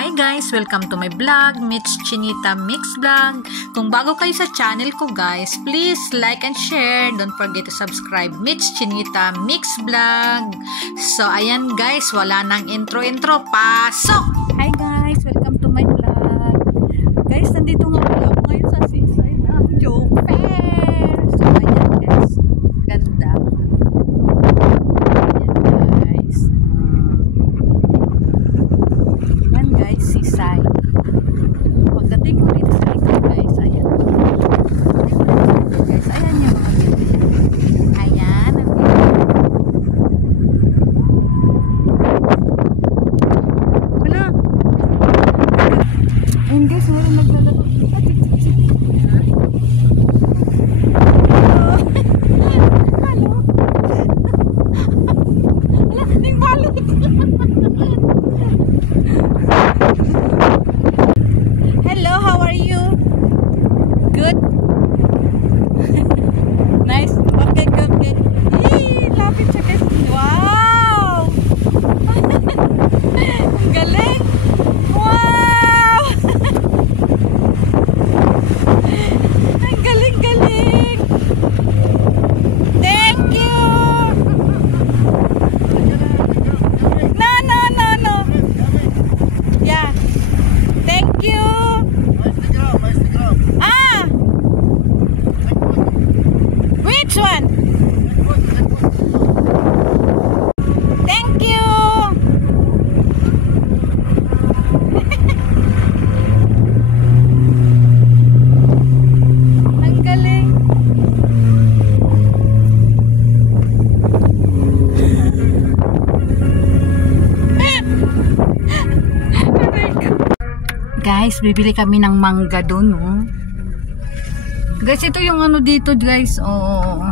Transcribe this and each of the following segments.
Hi guys! Welcome to my vlog, Mitch Chinita Mix Vlog. Kung bago kayo sa channel ko guys, please like and share. Don't forget to subscribe, Mitch Chinita Mix Vlog. So ayan guys, wala nang intro. Pasok! Hi guys! Welcome to my vlog. Guys, nandito nga pala ako ngayon sa seaside ng Joke Fair. So ayan guys, ganda. Seaside. Pagdating mo dito sa likod guys, ayan. Guys, ayan yung mga building. Ayan. Wala. Ayan guys, wala naglalaro. Hello. Wala, ting balot. Hello, how are you? Good? Nice. Okay, good. Yee, lapit siya guys. Wow! Ang galing! Wow! Ang galing! Thank you! No. Yeah. Thank you! Which one? Thank you. Ang galing. Guys, bibili kami ng mangga doon, oh. Guys, ito yung ano dito, guys. Oh.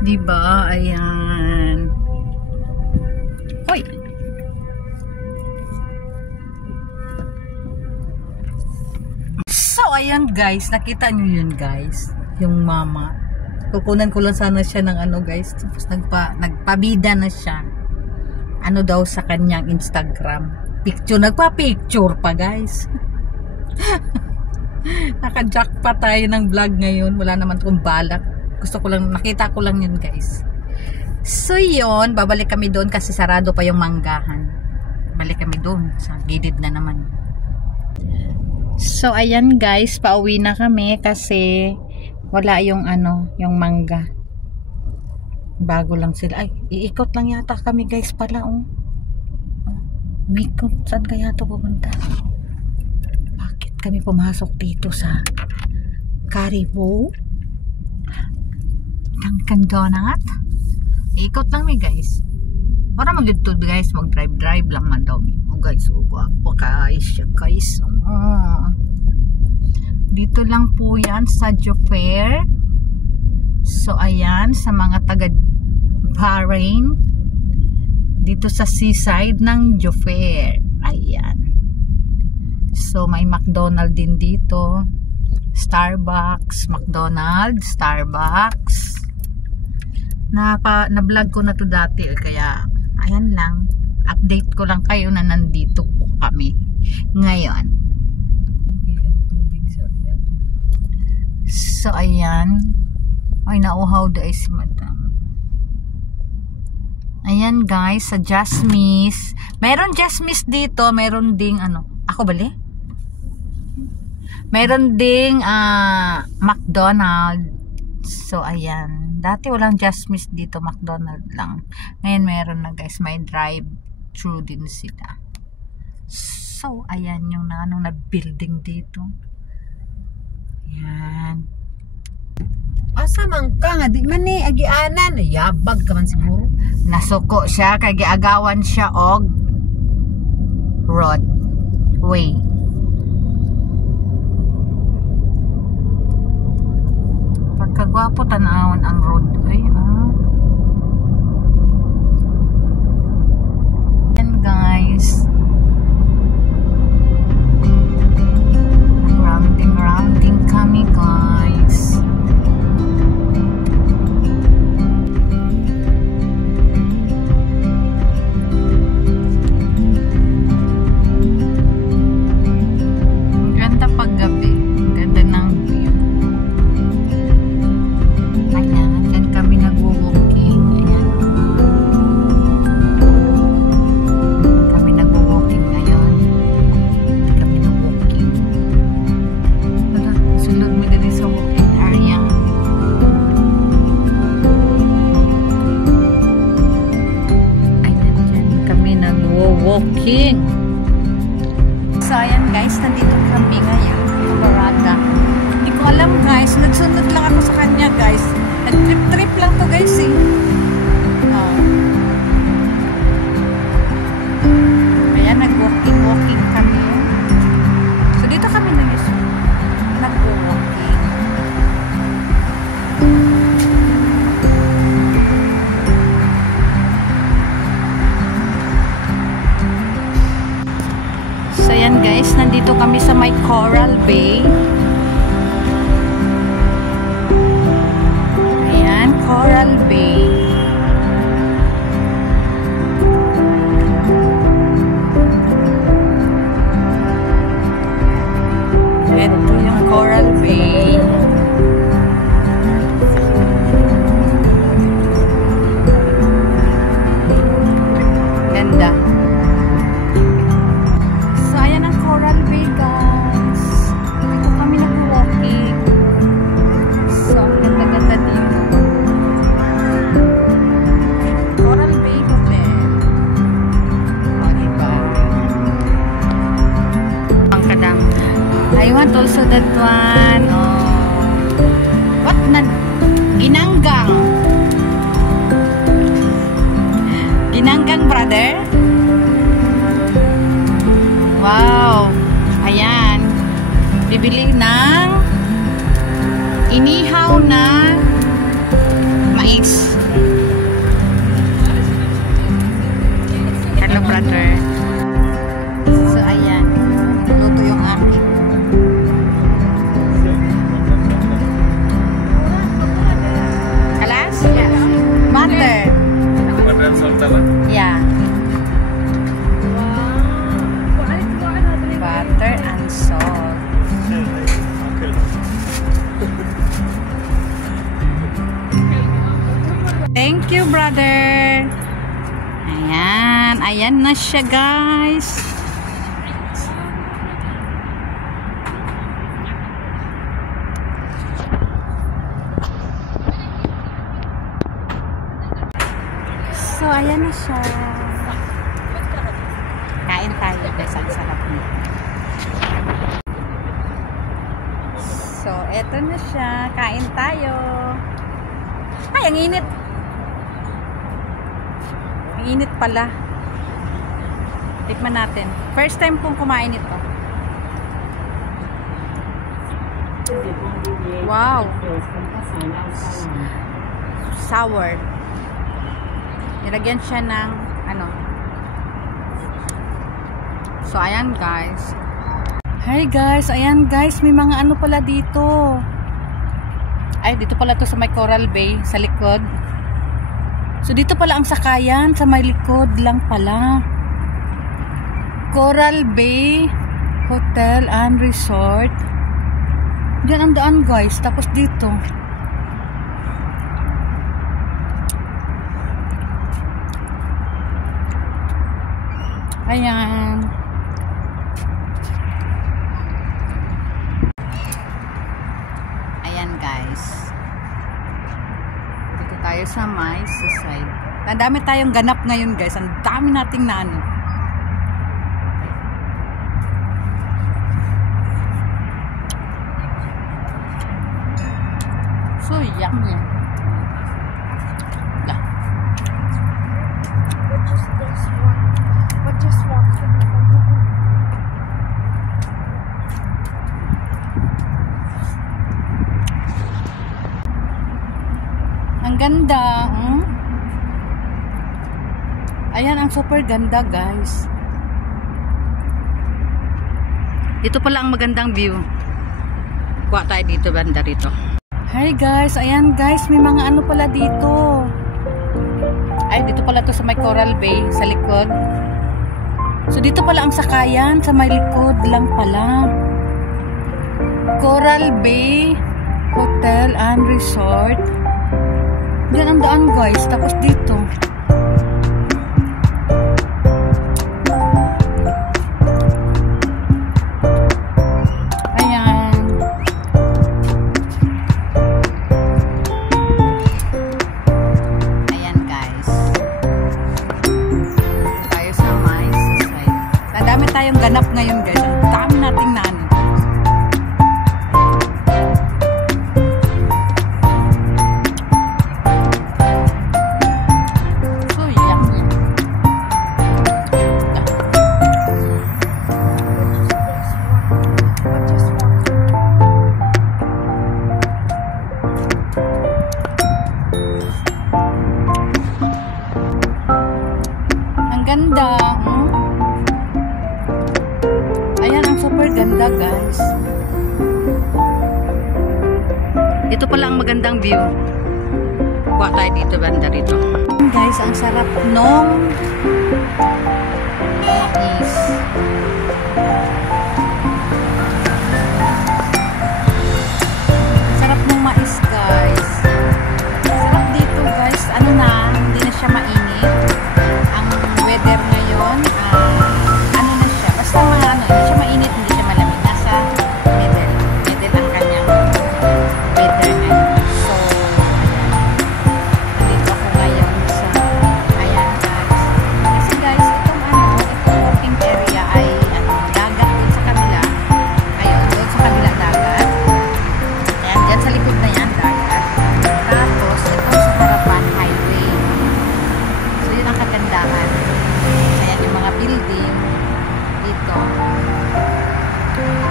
'Di ba? Ayan. Hoy. So, ayan, guys. Nakita niyo yun, guys. Yung mama. Kukunan ko lang sana siya ng ano, guys. Tapos nagpabida na siya. Ano daw sa kanyang Instagram. Nagpa-picture pa, guys. Naka-jackpot tayo ng vlog ngayon. Wala naman kong balak. Nakita ko lang yun guys. So yun, babalik kami doon kasi sarado pa yung manggahan. Balik kami doon. Sa gilid na naman. So ayan guys, pauwi na kami kasi wala yung yung mangga. Bago lang sila. Ay, iikot lang yata kami guys pala, oh. Umikot. Saan kaya ito pupunta? Kami pumasok dito sa Caribou Dunkin Donut. Ikot lang mi guys. Para mag-YouTube guys, mag-drive lang man daw mi. Oh guys, guwapo guys. Dito lang po yan sa Joke Fair. So ayan, sa mga taga Bahrain, dito sa seaside ng Joke Fair. Ayan. So may McDonald's din dito. Starbucks, McDonald's, Starbucks. Na-vlog ko na to dati kaya ayan lang. Update ko lang kayo na nandito po kami ngayon. So ayan. Ay nauhaw dahil si madam. Ayan guys, sa Jasmine. Meron Jasmine dito, meron ding ako bali? Meron ding McDonald's. So ayan, dati walang Jasmine dito, McDonald's lang. Ngayon meron na guys, may drive-thru din sila. So ayan yung na building dito. Ayan. Asa man ka nga di man ni agianan, yabag ka man siguro. Nasuko siya kay giagawan siya og roadway. Pagkagwapo tanawon ang roadway. And guys, rounding kami guys. walking. So, ayan guys, nandito kami ngayon. Barada. Hindi ko alam guys, nagsunod lang ako sa kanya guys. Nag-trip-trip lang to guys eh. Ayan, nag-walking kami. So, dito kami nag-walking. So, ayan guys, nandito kami sa may Coral Bay. Ayan, Coral Bay. Ito yung Coral Bay. Ganda. So, ayan ang Coral Bay, guys. Dito kami nag-walking. So, ang ganda-ganda dito. Coral Bay Hotel. O, diba? Ang kadam. I want also that one. Oh. What na? Ginanggang. Ginanggang, brother? Wow. Ayan. Bibili ng inihaw na mais. Hello, brother. So, ayan. Luto yung akin. Alas? Yes. Butter. Butter and salt ba? Yeah. Butter and salt. Thank you, brother. Ayan. Ayan na siya, guys. So, ayan na siya. Kain tayo, guys. Ang sarap niya. So, eto na siya. Kain tayo. Ay, ang init. Ang init pala. Tikman natin. First time kong kumain ito. Wow. Sour. Nilagyan siya ng ano. So, ayan guys. Hi guys. Ayan guys. May mga ano pala dito. Ay, dito pala to sa may Coral Bay. Sa likod. So, dito pala ang sakayan. Sa may likod lang pala. Coral Bay Hotel and Resort. Diyan ang daan guys. Tapos dito. Ayan. Ayan guys. Dito tayo sa may side. Ang dami tayong ganap ngayon guys. Ang dami nating na ano. So yummy. What is this one? What just walked in? Ang ganda. Ayan, ang super ganda guys. Dito pala ang magandang view. Kuha tayo dito, banda rito. Hi guys, ayan guys, may mga ano pala dito. Ay, dito pala to sa may Coral Bay, sa likod. So, dito pala ang sakayan, sa may likod lang pala. Coral Bay Hotel and Resort. Diyan ang daan guys, tapos dito. Ayan guys. Tayo sa may side. dami tayong ganap ngayon guys. Ang dami nating na ano. So, yummy. Ang ganda. Ayan, ang super ganda guys. Ito pala ang magandang view. Kuha tayo dito, banda dito. Guys, ang sarap nung mais. Sarap nung mais guys. Sarap dito guys. Ano na, hindi na siya mainit. Ang weather ngayon, ano na siya. Basta mga ano, hindi siya mainit, hindi siya malamig. Nasa middle. Middle ang kanyang weather ngayon. So, ayan. Nandito ako ngayon sa, ayan guys. Kasi guys, itong working area ay dagat din sa kabila. Ayun, doon sa kabila dagat. Ayan, dyan sa likod na yan, dagat. Tapos, ito sa harapan, highway. So, yun ang kagandahan. Ayan yung mga building dito.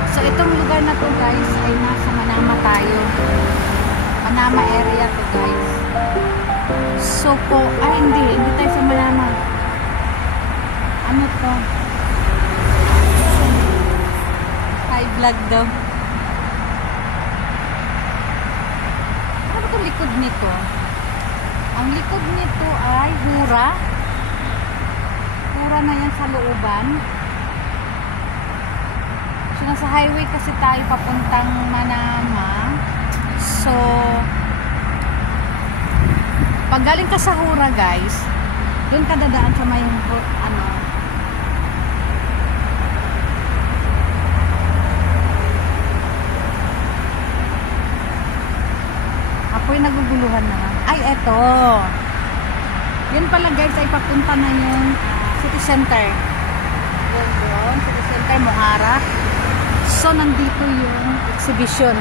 So, itong lugar na to guys, ay nasa Manama tayo. Manama area to guys. So, hindi tayo sa Manama. Ano to? High vlog daw. Ano ba itong likod nito? Ang likod nito ay Hura. Hura na yan sa looban. So, nasa highway kasi tayo papuntang Manama. So, pag galing ka sa Hura guys, doon ka dadaan sa may ano, ako'y naguguluhan na. Ay, eto. Yun pala guys, ay papunta na yung city center. Doon, city center, Mohara. So, nandito yung exhibition.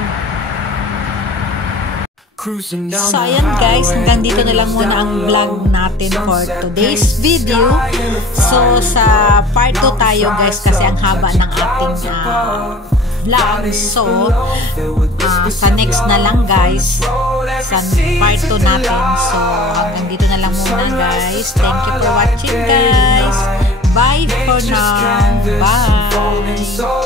So, ayan guys, hanggang dito na lang muna ang vlog natin for today's video. So, sa part 2 tayo guys, kasi ang haba ng ating vlog. So, sa next na lang guys, sa part 2 natin. So, hanggang dito na lang muna guys. Thank you for watching guys. Bye for now. Bye.